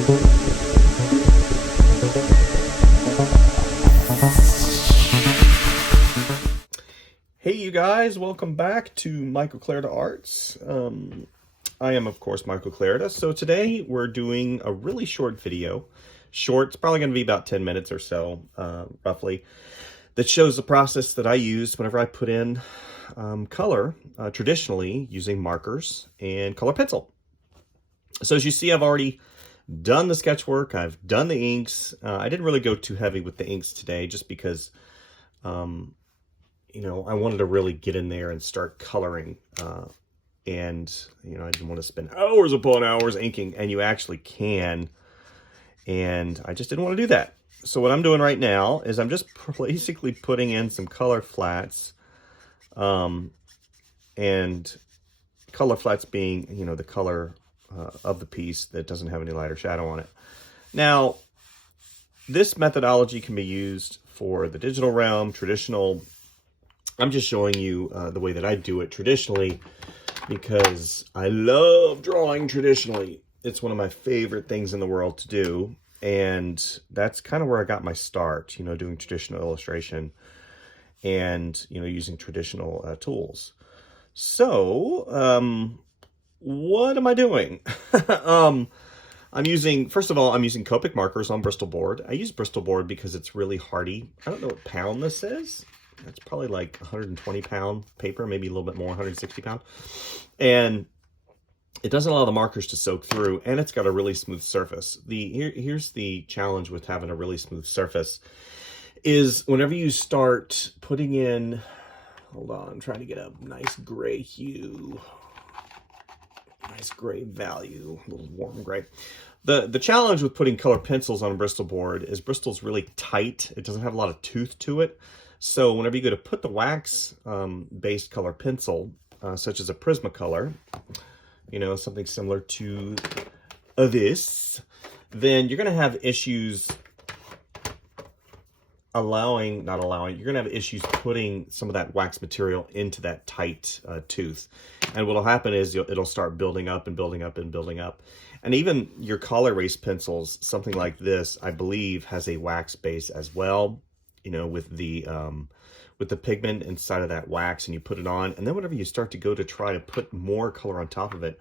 Hey you guys, welcome back to Michael Clarida Arts. I am of course Michael Clarida. So today we're doing a really short video. Short, it's probably going to be about 10 minutes or so, roughly, that shows the process that I use whenever I put in color, traditionally using markers and color pencil. So as you see, I've already done the sketch work, I've done the inks. I didn't really go too heavy with the inks today just because you know, I wanted to really get in there and start coloring. And, you know, I didn't want to spend hours upon hours inking, and you actually can. And I just didn't want to do that. So what I'm doing right now is I'm just basically putting in some color flats. And color flats being, you know, the color of the piece that doesn't have any light or shadow on it. Now, this methodology can be used for the digital realm, traditional. I'm just showing you the way that I do it traditionally because I love drawing traditionally. It's one of my favorite things in the world to do. And that's kind of where I got my start, you know, doing traditional illustration and, you know, using traditional tools. So, what am I doing? I'm using, first of all, I'm using Copic markers on Bristol board. I use Bristol board because it's really hardy. I don't know what pound this is. It's probably like 120 pound paper, maybe a little bit more, 160 pound. And it doesn't allow the markers to soak through, and it's got a really smooth surface. Here's the challenge with having a really smooth surface is whenever you start putting in, hold on, I'm trying to get a nice gray hue, nice gray value, a little warm gray. The challenge with putting color pencils on a Bristol board is Bristol's really tight. It doesn't have a lot of tooth to it. So whenever you go to put the wax based color pencil, such as a Prismacolor, you know, something similar to this, then you're going to have issues you're going to have issues putting some of that wax material into that tight tooth. And what'll happen is it'll start building up and building up and building up. And even your color erase pencils, something like this, I believe has a wax base as well, you know, with the pigment inside of that wax, and you put it on, and then whenever you start to go to try to put more color on top of it,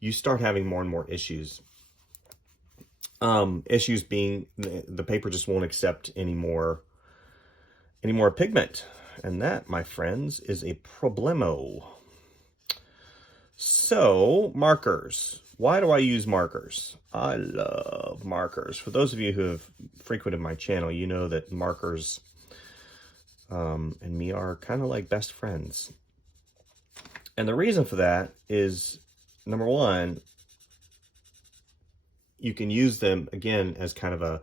you start having more and more issues. Issues being the paper just won't accept any more pigment, and that, my friends, is a problemo. So, markers. Why do I use markers? I love markers. For those of you who have frequented my channel, you know that markers and me are kind of like best friends. And the reason for that is, number one, you can use them, again, as kind of a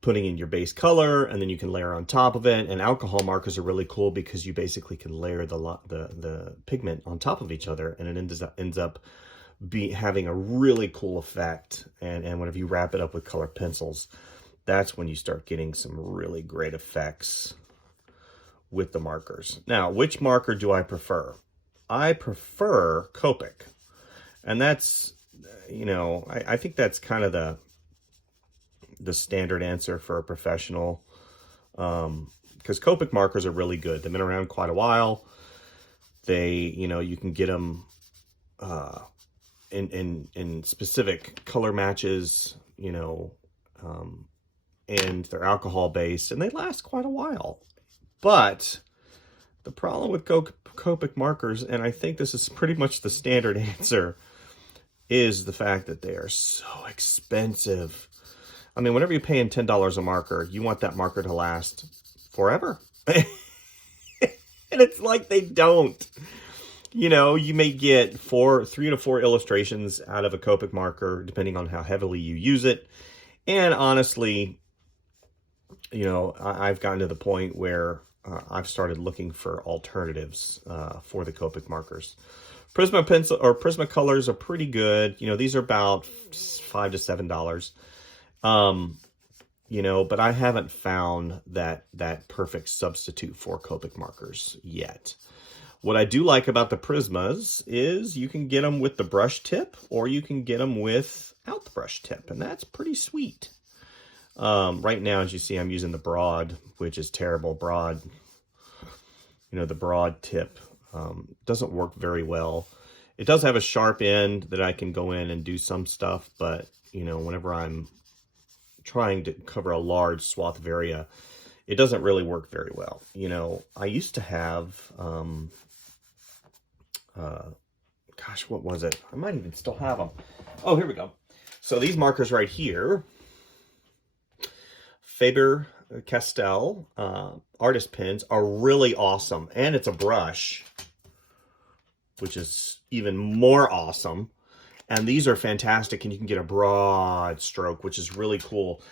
putting in your base color, and then you can layer on top of it. And alcohol markers are really cool because you basically can layer the pigment on top of each other, and it ends up having a really cool effect. And whenever you wrap it up with color pencils, that's when you start getting some really great effects with the markers. Now, which marker do I prefer? I prefer Copic. And that's, you know, I think that's kind of the standard answer for a professional, because Copic markers are really good. They've been around quite a while. They, you know, you can get them in specific color matches, you know, and they're alcohol based, and they last quite a while. But the problem with Copic markers, and I think this is pretty much the standard answer, is the fact that they are so expensive. I mean, whenever you're paying $10 a marker, you want that marker to last forever. And it's like they don't. You know, you may get 3 to 4 illustrations out of a Copic marker, depending on how heavily you use it. And honestly, you know, I've gotten to the point where I've started looking for alternatives for the Copic markers. Prisma pencil or Prismacolors are pretty good. You know, these are about $5 to $7. You know, but I haven't found that perfect substitute for Copic markers yet. What I do like about the Prismas is you can get them with the brush tip, or you can get them without the brush tip, and that's pretty sweet. Right now, as you see, I'm using the broad, which is terrible. Broad, you know, the broad tip doesn't work very well. It does have a sharp end that I can go in and do some stuff, but, you know, whenever I'm trying to cover a large swath of area, it doesn't really work very well. You know, I used to have, gosh, what was it? I might even still have them. Oh, here we go. So these markers right here, Faber-Castell artist pens, are really awesome. And it's a brush, which is even more awesome. And these are fantastic, and you can get a broad stroke, which is really cool.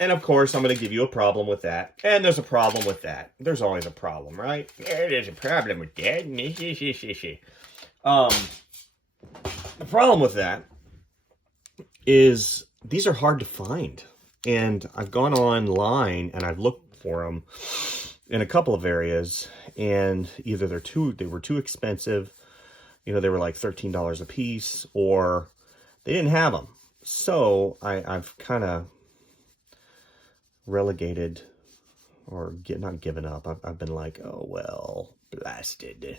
And of course, I'm going to give you a problem with that. And there's a problem with that. There's always a problem, right? Yeah, there's a problem with that. The problem with that is these are hard to find. And I've gone online and I've looked for them in a couple of areas, and either they were too expensive, you know, they were like $13 a piece, or they didn't have them. So I've kind of relegated, or not given up. I've been like, oh, well, blasted.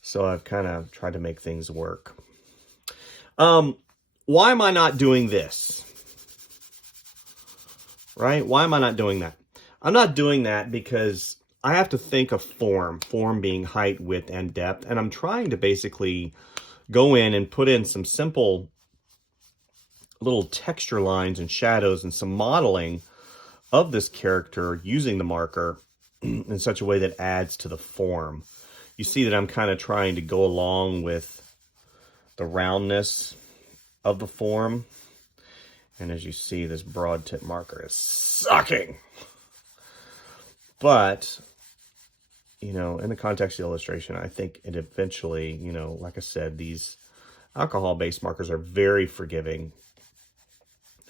So I've kind of tried to make things work. Why am I not doing this? Right? Why am I not doing that? I'm not doing that because I have to think of form being height, width, and depth. And I'm trying to basically go in and put in some simple little texture lines and shadows and some modeling of this character using the marker in such a way that adds to the form. You see that I'm kind of trying to go along with the roundness of the form. And as you see, this broad tip marker is sucking. But, you know, in the context of the illustration, I think it eventually, you know, like I said, these alcohol-based markers are very forgiving.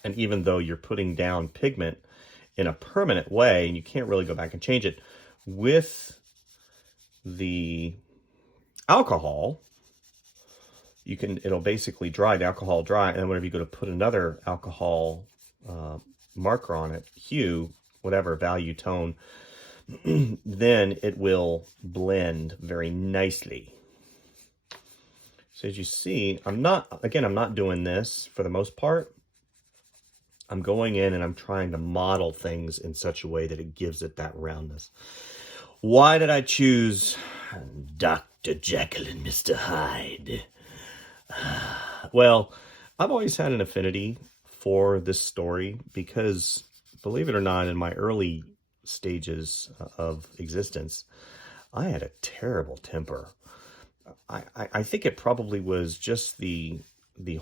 And even though you're putting down pigment in a permanent way, and you can't really go back and change it, with the alcohol, it'll basically dry, the alcohol dry, and then whenever you go to put another alcohol marker on it, hue, whatever value, tone, then it will blend very nicely. So as you see, I'm not doing this for the most part. I'm going in and I'm trying to model things in such a way that it gives it that roundness. Why did I choose Dr. Jekyll and Mr. Hyde? Well, I've always had an affinity for this story because, believe it or not, in my early stages of existence, I had a terrible temper. I think it probably was just the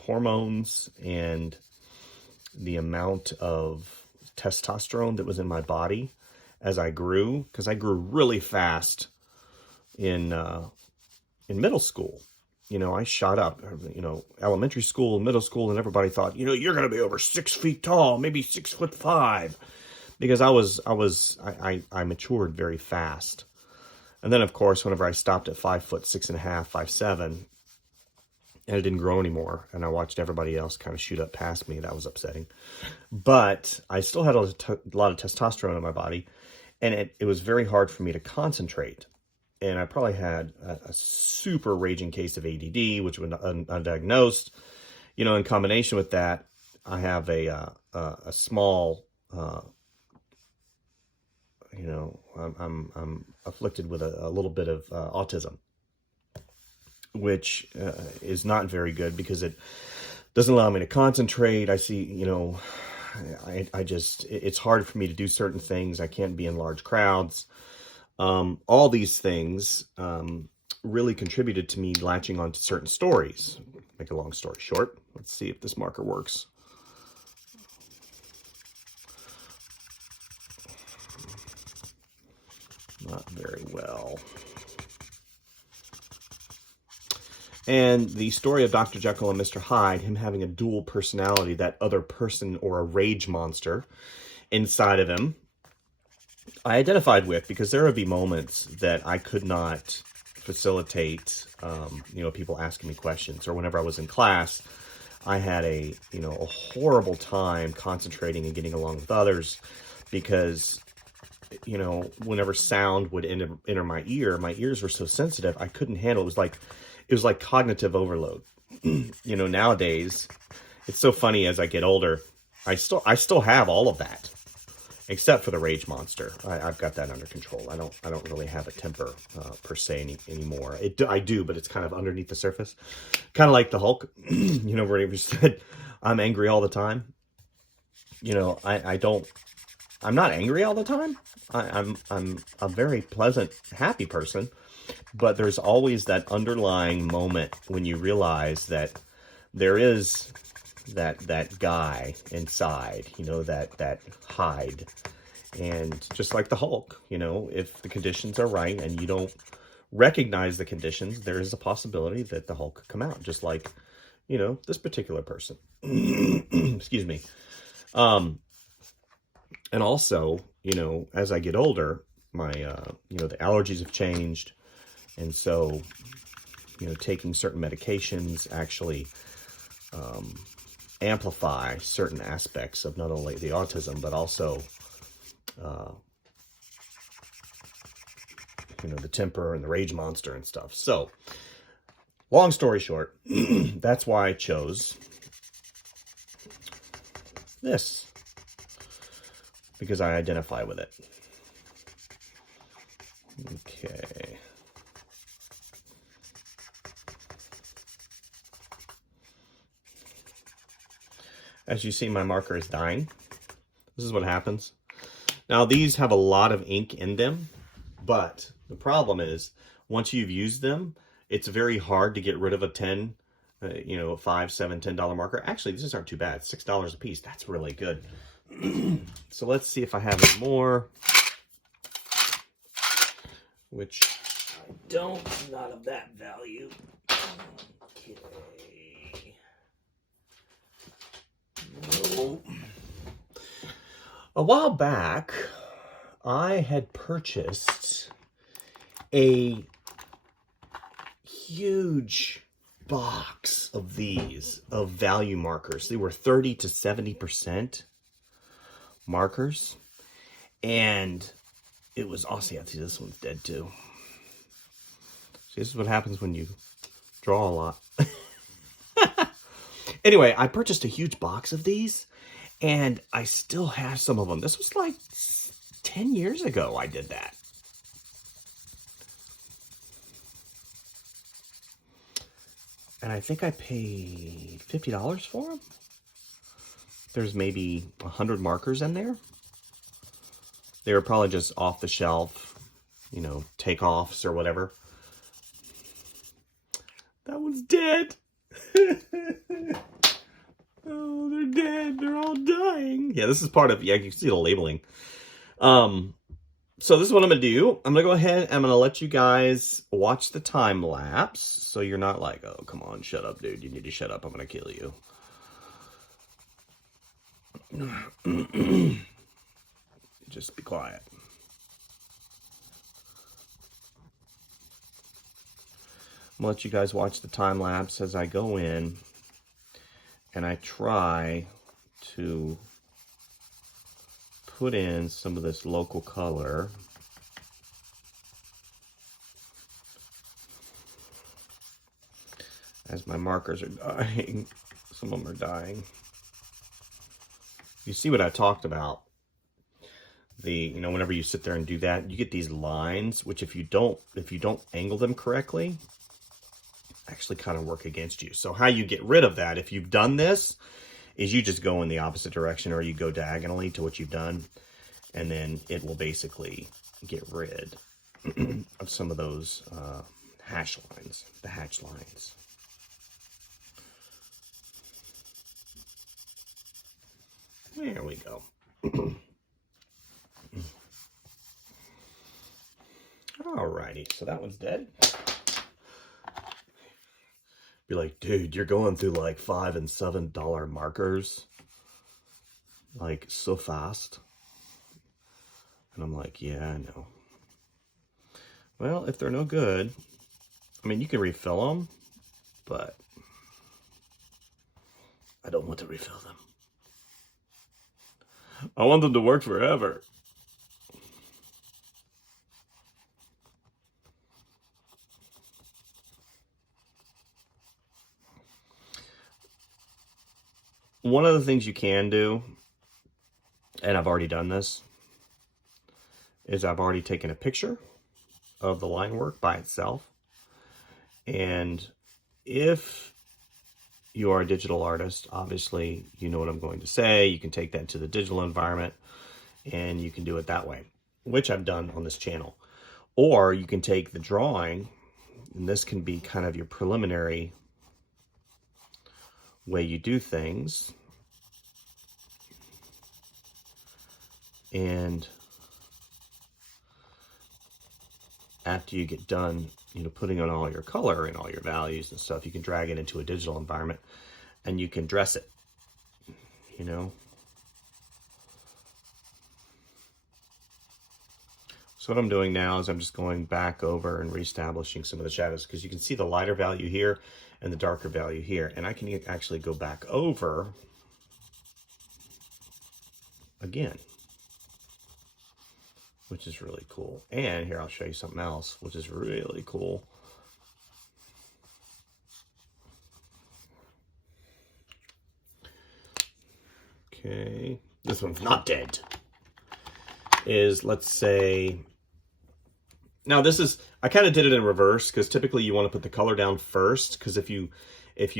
hormones and the amount of testosterone that was in my body as I grew, because I grew really fast in middle school. You know, I shot up, you know, elementary school, middle school, and everybody thought, you know, you're going to be over 6 feet tall, maybe 6'5", because I matured very fast. And then, of course, whenever I stopped at 5'6.5", 5'7", and it didn't grow anymore, and I watched everybody else kind of shoot up past me, that was upsetting. But I still had a lot of testosterone in my body, and it was very hard for me to concentrate. And I probably had a super raging case of ADD, which was undiagnosed. You know, in combination with that, I have a small, you know, I'm afflicted with a little bit of autism, which is not very good because it doesn't allow me to concentrate. I see, you know, it's hard for me to do certain things. I can't be in large crowds. All these things really contributed to me latching onto certain stories. Make a long story short, let's see if this marker works. Not very well. And the story of Dr. Jekyll and Mr. Hyde, him having a dual personality, that other person or a rage monster inside of him, I identified with, because there would be moments that I could not facilitate, you know, people asking me questions, or whenever I was in class, I had a horrible time concentrating and getting along with others, because, you know, whenever sound would enter my ears were so sensitive, I couldn't handle it. It was like cognitive overload. You know, nowadays, it's so funny, as I get older, I still have all of that, except for the rage monster. I've got that under control. I don't really have a temper per se anymore. I do, but it's kind of underneath the surface, kind of like the Hulk. You know, where he said, "I'm angry all the time." You know, I'm not angry all the time. I'm a very pleasant, happy person, but there's always that underlying moment when you realize that there is that guy inside, you know, that Hyde. And just like the Hulk, you know, if the conditions are right and you don't recognize the conditions, there is a possibility that the Hulk could come out, just like, you know, this particular person. Excuse me. And also, you know, as I get older, my, you know, the allergies have changed. And so, you know, taking certain medications actually amplify certain aspects of not only the autism, but also, you know, the temper and the rage monster and stuff. So, long story short, that's why I chose this, because I identify with it. Okay. As you see, my marker is dying. This is what happens. Now, these have a lot of ink in them, but the problem is, once you've used them, it's very hard to get rid of a 10, you know, a $5, $7, $10 marker. Actually, these aren't too bad. $6 a piece. That's really good. So let's see if I have any more, which I don't, not of that value. Okay. No. A while back, I had purchased a huge box of these, of value markers. They were 30 to 70% markers. And it was awesome. See, this one's dead too. See, this is what happens when you draw a lot. Anyway, I purchased a huge box of these, and I still have some of them. This was like 10 years ago I did that. And I think I paid $50 for them. There's maybe 100 markers in there. They were probably just off the shelf, you know, takeoffs or whatever. That one's dead. Oh, they're dead. They're all dying. Yeah, this is part of, yeah, you can see the labeling. So this is what I'm going to do. I'm going to go ahead and I'm going to let you guys watch the time lapse. So you're not like, oh, come on, shut up, dude. You need to shut up. I'm going to kill you. Just be quiet. I'm going to let you guys watch the time lapse as I go in and I try to put in some of this local color. As my markers are dying. Some of them are dying. You see what I talked about. You know, whenever you sit there and do that, you get these lines, which if you don't angle them correctly, actually kind of work against you. So how you get rid of that, if you've done this, is you just go in the opposite direction, or you go diagonally to what you've done, and then it will basically get rid of some of those hash lines, the hatch lines. There we go. Alrighty, so that one's dead. Be like, dude, you're going through like $5 and $7 markers like so fast. And I'm like, yeah, I know. Well, if they're no good, I mean, you can refill them, but I don't want to refill them. I want them to work forever. One of the things you can do, and I've already done this, is I've already taken a picture of the line work by itself. And if you are a digital artist, obviously you know what I'm going to say. You can take that to the digital environment and you can do it that way, which I've done on this channel. Or you can take the drawing, and this can be kind of your preliminary way you do things. And after you get done, you know, putting on all your color and all your values and stuff, you can drag it into a digital environment and you can dress it, you know. So what I'm doing now is I'm just going back over and reestablishing some of the shadows, because you can see the lighter value here and the darker value here. And I can actually go back over again, which is really cool. And here, I'll show you something else, which is really cool. Okay, this one's not dead. Is, let's say, now this is, I kind of did it in reverse, because typically you want to put the color down first, because if you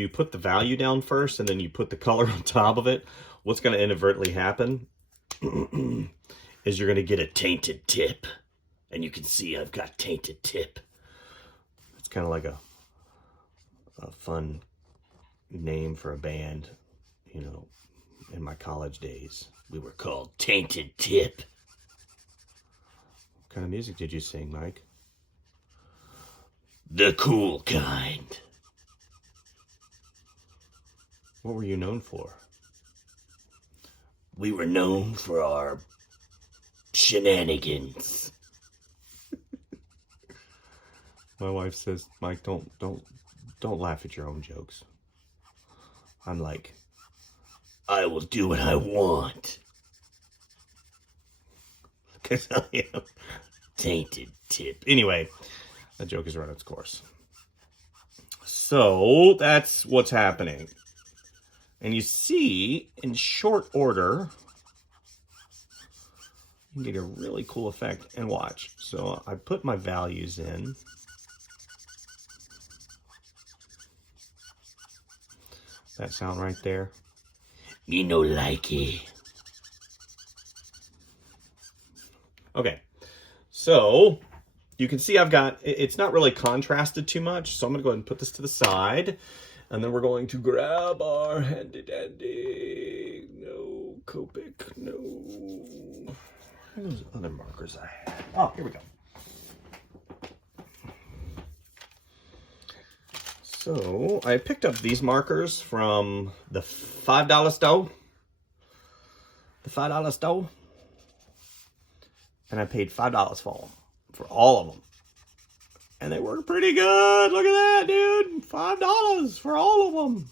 put the value down first and then you put the color on top of it, what's going to inadvertently happen is you're going to get a tainted tip. And you can see I've got tainted tip. It's kind of like a fun name for a band, you know. In my college days, we were called Tainted Tip. What kind of music did you sing, Mike? The cool kind. What were you known for? We were known for our shenanigans. My wife says, Mike, don't laugh at your own jokes. I'm like, I will do what I want. Because I am tainted tip. Anyway, that joke has run its course. So that's what's happening. And you see, in short order, you can get a really cool effect. And watch. So I put my values in. That sound right there? Me no like it. Okay, so you can see I've got, it's not really contrasted too much, so I'm going to go ahead and put this to the side, and then we're going to grab our handy dandy, no Copic, no, where are those other markers I had? Oh, here we go. So I picked up these markers from the $5 store. The $5 store. And I paid $5 for them. For all of them. And they work pretty good. Look at that, dude. $5 for all of them.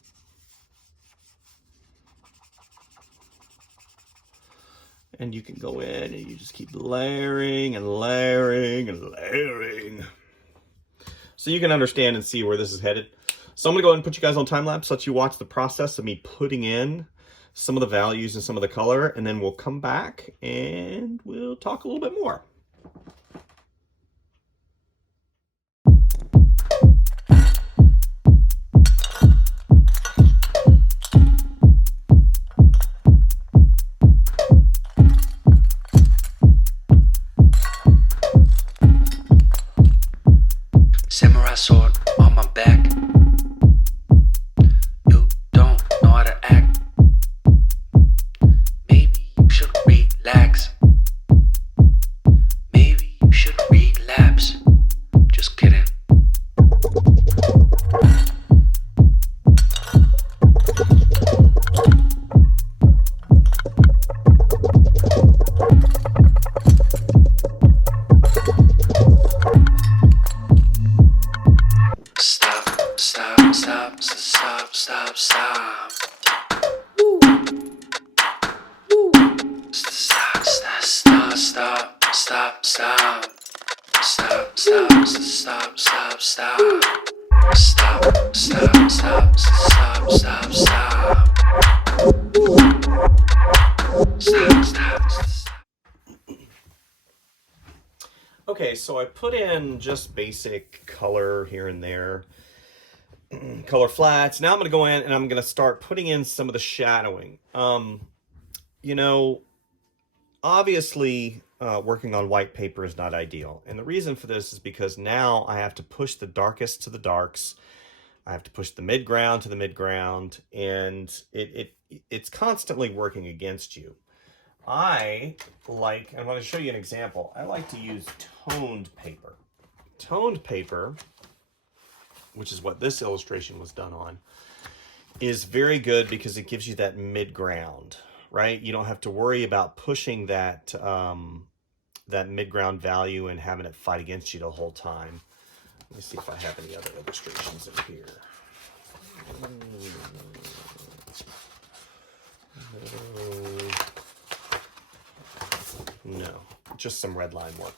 And you can go in and you just keep layering and layering and layering. So you can understand and see where this is headed. So I'm going to go ahead and put you guys on time lapse, let you watch the process of me putting in some of the values and some of the color, and then we'll come back and we'll talk a little bit more. Samurai sword on my back. You don't know how to act. Maybe you should relax. Maybe you should relapse. Just kidding. stop, stop, stop, stop. Stop, stop, stop, stop, stop, stop. Stop, stop, stop. Okay, so I put in just basic color here and there, color flats. Now I'm going to go in and I'm going to start putting in some of the shadowing. You know, obviously, working on white paper is not ideal. And the reason for this is because now I have to push the darkest to the darks. I have to push the midground to the midground, and it's constantly working against you. I'm going to show you an example. I like to use toned paper. Toned paper, which is what this illustration was done on, is very good because it gives you that mid-ground, right? You don't have to worry about pushing that that mid-ground value and having it fight against you the whole time. Let me see if I have any other illustrations in here. No, just some red line work.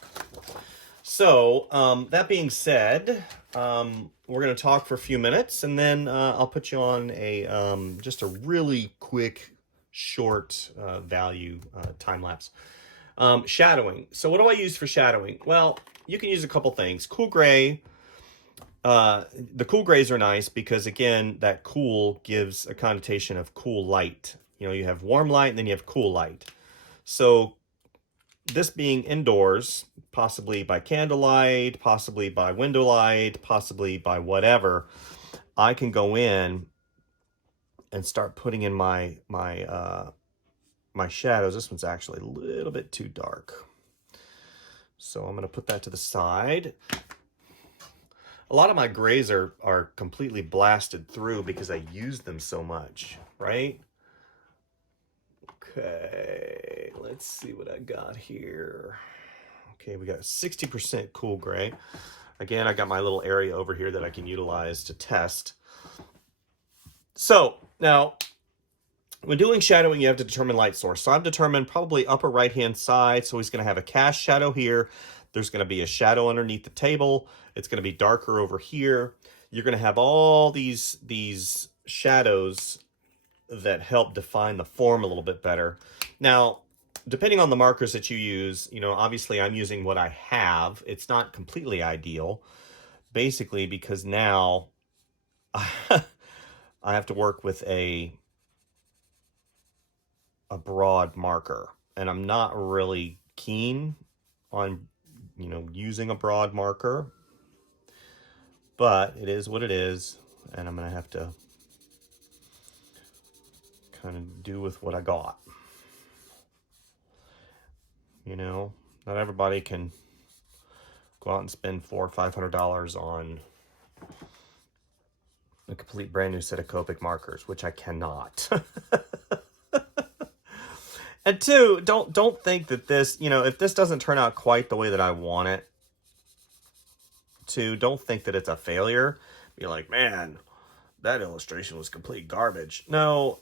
So that being said, we're going to talk for a few minutes, and then I'll put you on a just a really quick, short value time lapse. Shadowing. So what do I use for shadowing? Well, you can use a couple things. Cool gray. The cool grays are nice because, again, that cool gives a connotation of cool light. You know, you have warm light and then you have cool light. So this being indoors, possibly by candlelight, possibly by window light, possibly by whatever, I can go in and start putting in my shadows. This one's actually a little bit too dark. So I'm going to put that to the side. A lot of my grays are completely blasted through because I use them so much, right? Okay, let's see what I got here. Okay, we got 60% cool gray. Again, I got my little area over here that I can utilize to test. So now, when doing shadowing, you have to determine light source. So I've determined probably upper right-hand side. So he's going to have a cast shadow here. There's going to be a shadow underneath the table. It's going to be darker over here. You're going to have all these shadows that help define the form a little bit better. Now, depending on the markers that you use, you know, obviously I'm using what I have. It's not completely ideal, basically because now I have to work with a broad marker, and I'm not really keen on, you know, using a broad marker, but it is what it is, and I'm gonna have to kind of do with what I got. You know, not everybody can go out and spend $400 or $500 on a complete brand new set of Copic markers, which I cannot. And two, don't think that this, you know, if this doesn't turn out quite the way that I want it to, don't think that it's a failure. Be like, man, that illustration was complete garbage. No,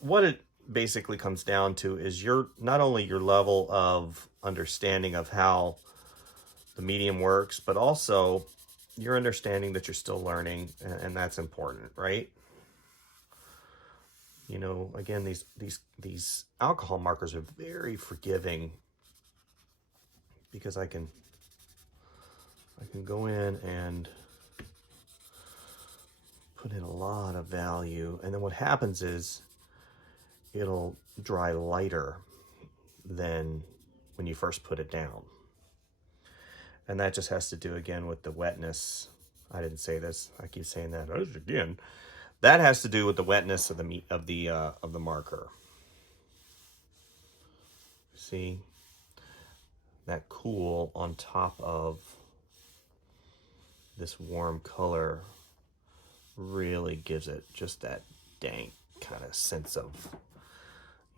what it basically comes down to is not only your level of understanding of how the medium works, but also your understanding that you're still learning, and that's important, right? You know, again, these alcohol markers are very forgiving because I can go in and put in a lot of value, and then what happens is it'll dry lighter than when you first put it down. And that just has to do, again, with the wetness. I didn't say this. I keep saying that again. That has to do with the wetness of the marker. See that cool on top of this warm color really gives it just that dank kind of sense of,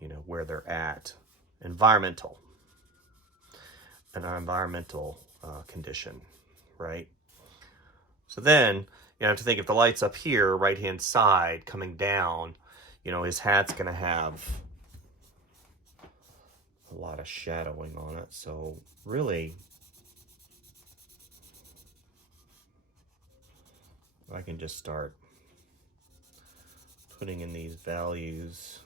you know, where they're at. An environmental condition, right? So then you have to think, if the light's up here, right-hand side, coming down, you know, his hat's going to have a lot of shadowing on it. So really, I can just start putting in these values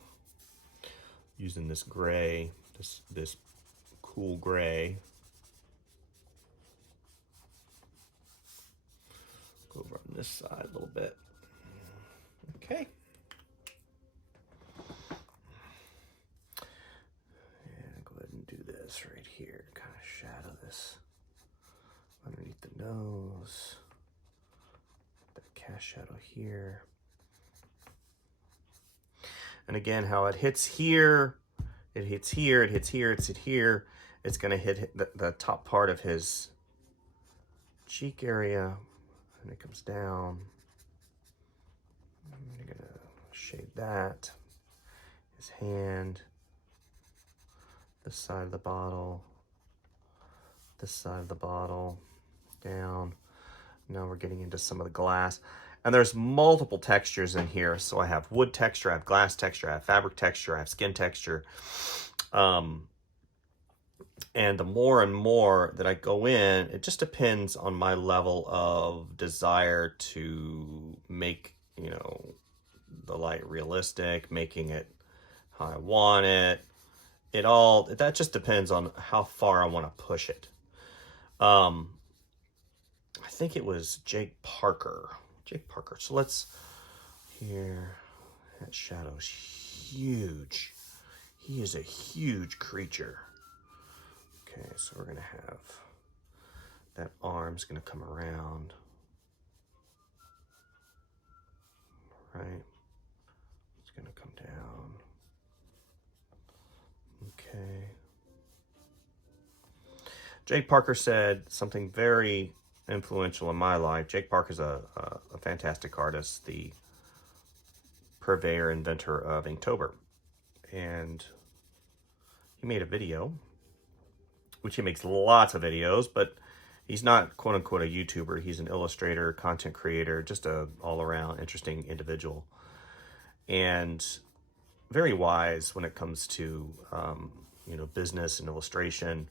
using this gray, this cool gray. Go over on this side a little bit. Okay. And go ahead and do this right here. Kind of shadow this underneath the nose. That cast shadow here. And again, how it hits here, it hits here, it hits here, it's hit here. It's going to hit the top part of his cheek area, and it comes down. I'm going to shade that. His hand, this side of the bottle, this side of the bottle, down. Now we're getting into some of the glass. And there's multiple textures in here. So I have wood texture, I have glass texture, I have fabric texture, I have skin texture. And the more and more that I go in, it just depends on my level of desire to make, you know, the light realistic, making it how I want it. That just depends on how far I want to push it. I think it was Jake Parker. So let's, here, that shadow's huge. He is a huge creature. Okay, so we're gonna have, that arm's gonna come around. Right, it's gonna come down. Okay. Jake Parker said something very influential in my life. Jake Parker's a fantastic artist, the purveyor, inventor of Inktober. And he made a video, which he makes lots of videos, but he's not quote unquote a YouTuber. He's an illustrator, content creator, just a all around interesting individual. And very wise when it comes to, you know, business and illustration.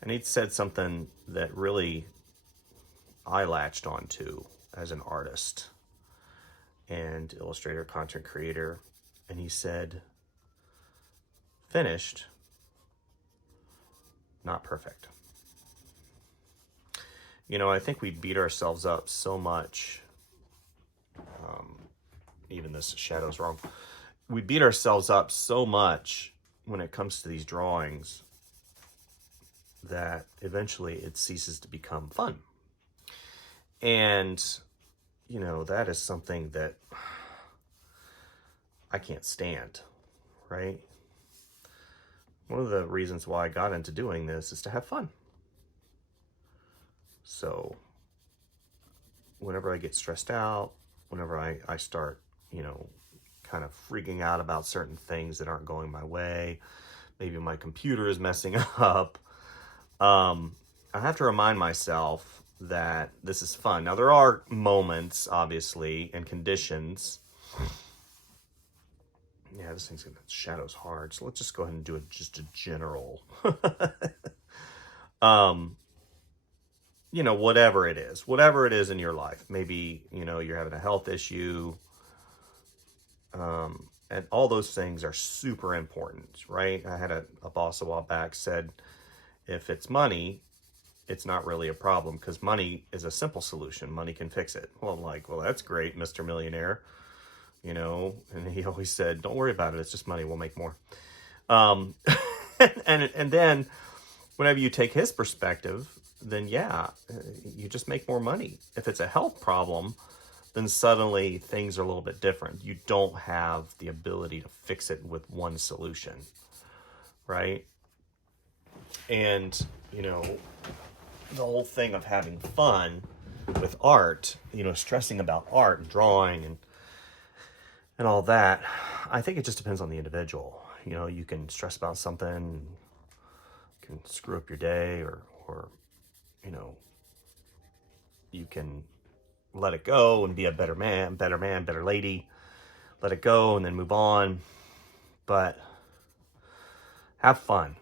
And he said something that really I latched onto as an artist and illustrator, content creator. And he said, finished, not perfect. You know, I think we beat ourselves up so much. Even this shadow's wrong. We beat ourselves up so much when it comes to these drawings that eventually it ceases to become fun. And, you know, that is something that I can't stand, right? One of the reasons why I got into doing this is to have fun. So whenever I get stressed out, whenever I start, you know, kind of freaking out about certain things that aren't going my way, maybe my computer is messing up, I have to remind myself that this is fun. Now, there are moments, obviously, and conditions. Yeah, this thing's gonna, shadow's hard, so let's just go ahead and do just a general. You know, whatever it is in your life. Maybe, you know, you're having a health issue. And all those things are super important, right? I had a boss a while back said, if it's money, it's not really a problem because money is a simple solution. Money can fix it. Well, I'm like, well, that's great, Mr. Millionaire. You know, and he always said, don't worry about it. It's just money. We'll make more. And then whenever you take his perspective, then yeah, you just make more money. If it's a health problem, then suddenly things are a little bit different. You don't have the ability to fix it with one solution, right? And, you know, the whole thing of having fun with art, you know, stressing about art and drawing and all that, I think it just depends on the individual. You know, you can stress about something, can screw up your day, or you know, you can let it go and be a better man, better lady, let it go and then move on. But have fun.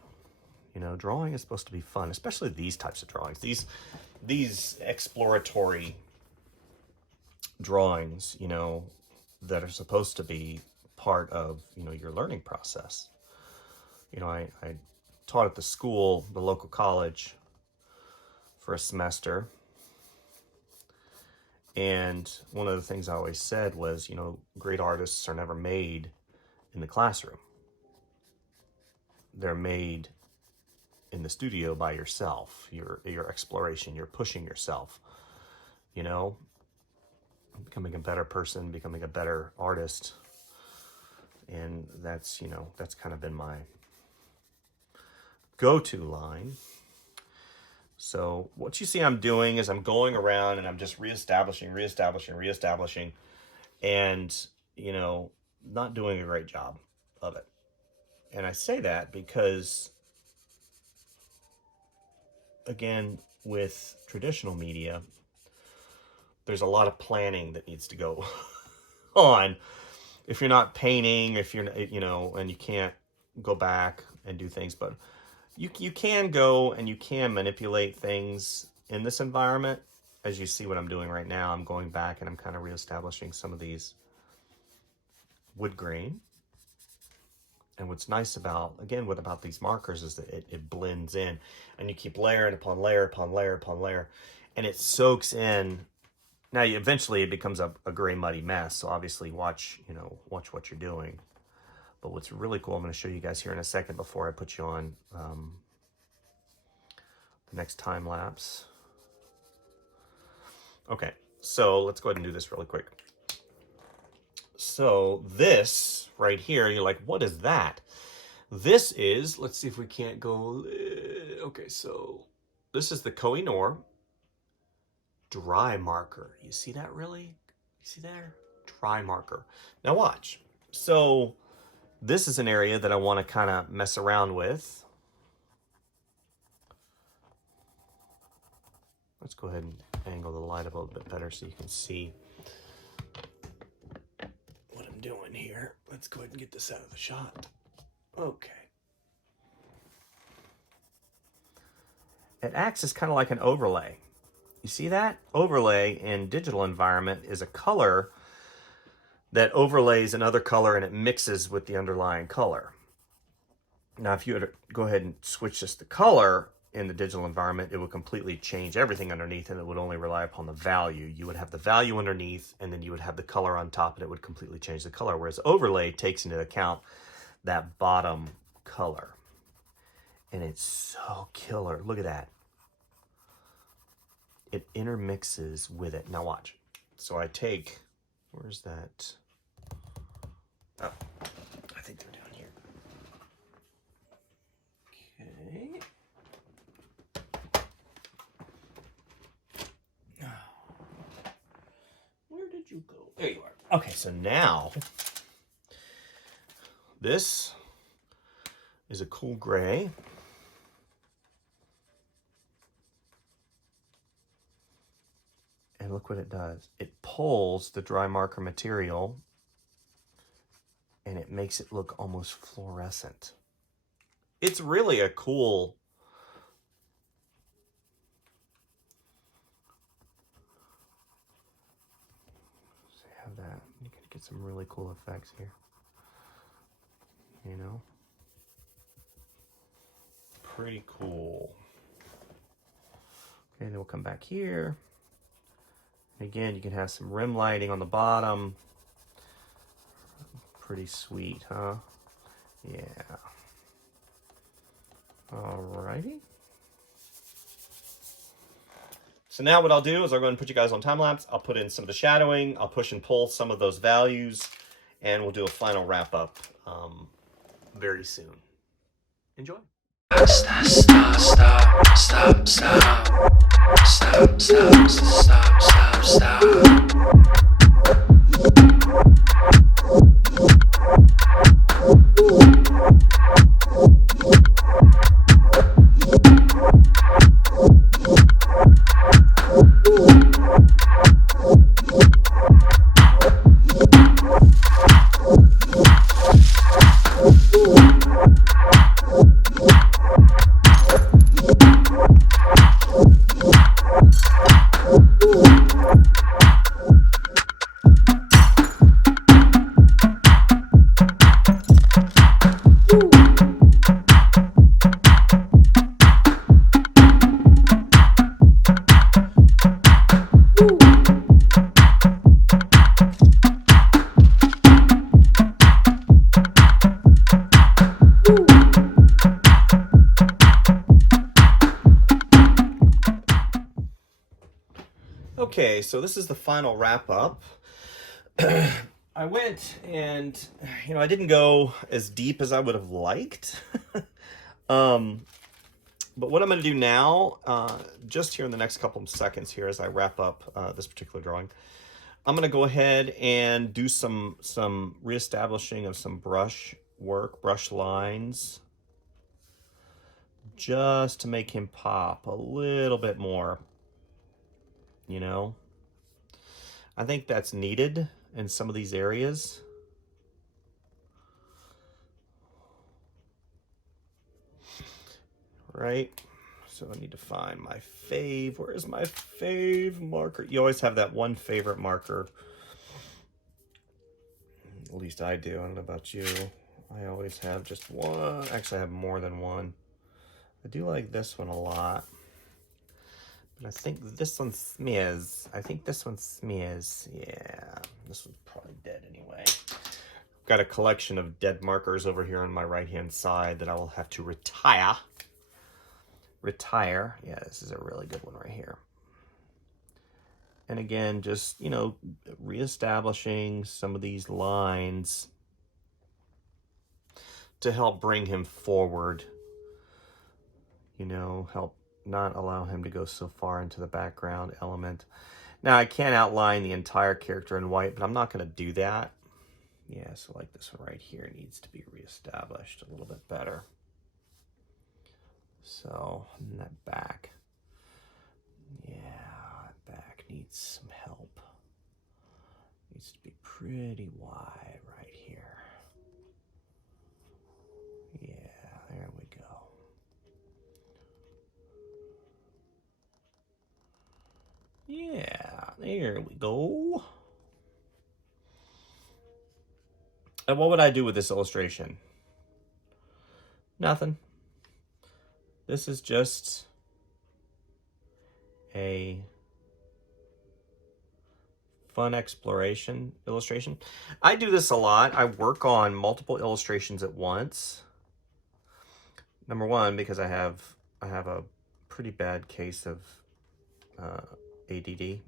You know, drawing is supposed to be fun, especially these types of drawings. These exploratory drawings, that are supposed to be part of, your learning process. I taught at the school, the local college, for a semester. And one of the things I always said was, great artists are never made in the classroom. They're made in the studio by yourself, your exploration, you're pushing yourself, becoming a better person, becoming a better artist. And that's kind of been my go-to line. So what you see I'm doing is I'm going around and I'm just reestablishing, and, not doing a great job of it. And I say that because, again, with traditional media, there's a lot of planning that needs to go on. If you're not painting, if you're, and you can't go back and do things, but you can go and you can manipulate things in this environment. As you see what I'm doing right now, I'm going back and I'm kind of reestablishing some of these wood grain. And what's nice about these markers is that it blends in, and you keep layering upon layer upon layer upon layer, and it soaks in. Now, eventually it becomes a gray, muddy mess. So obviously watch what you're doing. But what's really cool, I'm going to show you guys here in a second before I put you on the next time lapse. Okay, so let's go ahead and do this really quick. So this right here, you're like, what is that? This is, let's see if we can't go, okay, so this is the Koh-i-Noor dry marker. You see that really? You see there? Dry marker. Now watch. So this is an area that I want to kind of mess around with. Let's go ahead and angle the light up a little bit better so you can see what I'm doing here. Let's go ahead and get this out of the shot. Okay. It acts as kind of like an overlay. You see that? Overlay in digital environment is a color that overlays another color and it mixes with the underlying color. Now, if you were to go ahead and switch just the color in the digital environment, it would completely change everything underneath, and it would only rely upon the value. You would have the value underneath, and then you would have the color on top, and it would completely change the color, whereas overlay takes into account that bottom color. And it's so killer. Look at that. It intermixes with it. Now watch. So I take, where's that? Oh, I think they're down here. Okay. Where did you go? There you are. Okay, so now this is a cool gray. And look what it does. It pulls the dry marker material and it makes it look almost fluorescent. It's really a cool have that. You can get some really cool effects here. Pretty cool. Okay, then we'll come back here. Again, you can have some rim lighting on the bottom. Pretty sweet, huh? Yeah. Alrighty. So now what I'll do is I'll go and put you guys on time lapse. I'll put in some of the shadowing. I'll push and pull some of those values, and we'll do a final wrap up very soon. Enjoy. Stop, stop, stop, stop, stop, stop, stop, stop, stop, stop. Okay, so this is the final wrap up. I went and, I didn't go as deep as I would have liked. But what I'm going to do now, just here in the next couple of seconds here as I wrap up this particular drawing, I'm going to go ahead and do some reestablishing of some brush work, brush lines, just to make him pop a little bit more, I think that's needed in some of these areas. Right? So I need to find my fave. Where is my fave marker? You always have that one favorite marker. At least I do. I don't know about you. I always have just one. Actually, I have more than one. I do like this one a lot. But I think this one smears. Yeah, this one's probably dead anyway. Got a collection of dead markers over here on my right-hand side that I will have to retire. Yeah, this is a really good one right here. And again, just, reestablishing some of these lines to help bring him forward, help not allow him to go so far into the background element. Now, I can't outline the entire character in white, but I'm not going to do that. Yeah, so like this one right here needs to be reestablished a little bit better. So, and that back. Yeah, that back needs some help. Needs to be pretty wide right here. Yeah, there we go. Yeah, there we go. And what would I do with this illustration? Nothing. This is just a fun exploration illustration. I do this a lot. I work on multiple illustrations at once. Number one, because I have a pretty bad case of ADD.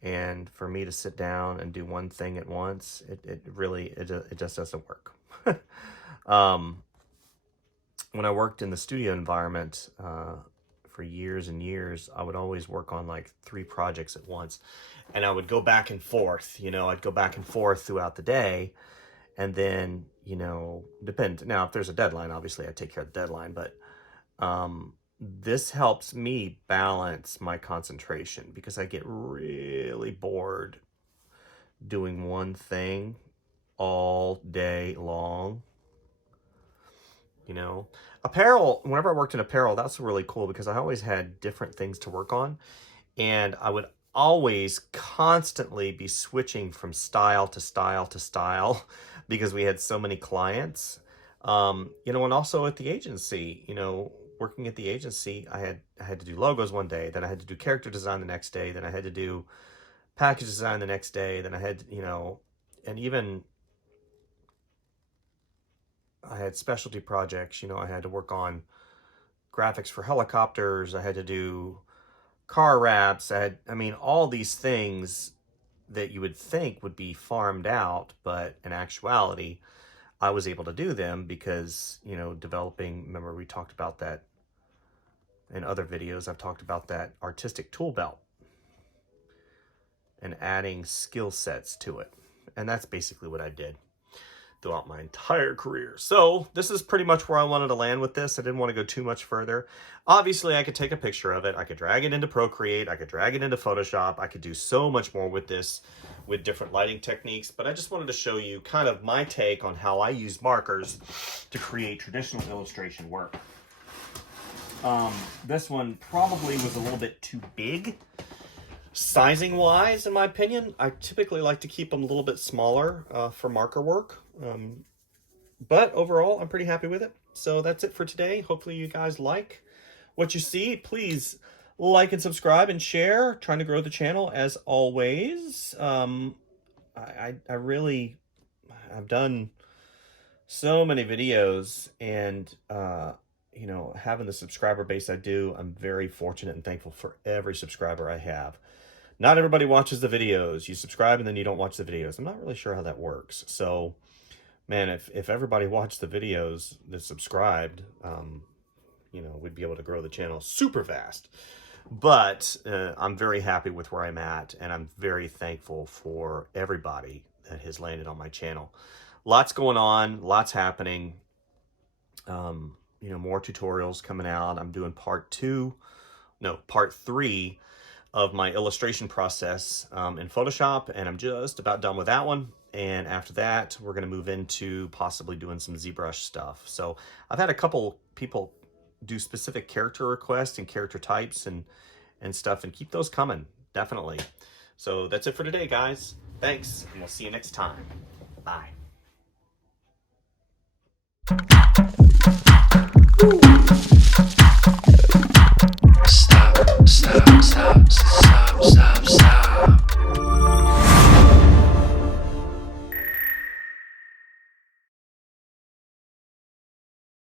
And for me to sit down and do one thing at once, it just doesn't work. When I worked in the studio environment for years and years, I would always work on like 3 projects at once. And I would go back and forth, I'd go back and forth throughout the day. And then, depend. Now, if there's a deadline, obviously I take care of the deadline. But this helps me balance my concentration because I get really bored doing one thing all day long. Apparel, whenever I worked in apparel, that's really cool because I always had different things to work on. And I would always constantly be switching from style to style to style because we had so many clients. And also at the agency, working at the agency, I had to do logos one day, then I had to do character design the next day, then I had to do package design the next day, then I had, and even I had specialty projects, I had to work on graphics for helicopters, I had to do car wraps, all these things that you would think would be farmed out, but in actuality, I was able to do them because, developing, remember we talked about that in other videos, I've talked about that artistic tool belt and adding skill sets to it. And that's basically what I did throughout my entire career. So this is pretty much where I wanted to land with this. I didn't want to go too much further. Obviously, I could take a picture of it. I could drag it into Procreate. I could drag it into Photoshop. I could do so much more with this with different lighting techniques. But I just wanted to show you kind of my take on how I use markers to create traditional illustration work. This one probably was a little bit too big. Sizing wise, in my opinion, I typically like to keep them a little bit smaller for marker work. But overall, I'm pretty happy with it. So that's it for today. Hopefully you guys like what you see. Please like and subscribe and share. Trying to grow the channel as always. I've done so many videos and you know, having the subscriber base I do, I'm very fortunate and thankful for every subscriber I have. Not everybody watches the videos. You subscribe and then you don't watch the videos. I'm not really sure how that works. So, man, if everybody watched the videos that subscribed, you know, we'd be able to grow the channel super fast. But I'm very happy with where I'm at, and I'm very thankful for everybody that has landed on my channel. Lots going on, lots happening. You know, more tutorials coming out. I'm doing part 3 of my illustration process in Photoshop, and I'm just about done with that one. And after that, we're going to move into possibly doing some ZBrush stuff. So I've had a couple people do specific character requests and character types and stuff, and keep those coming, definitely. So that's it for today, guys. Thanks, and we'll see you next time. Bye.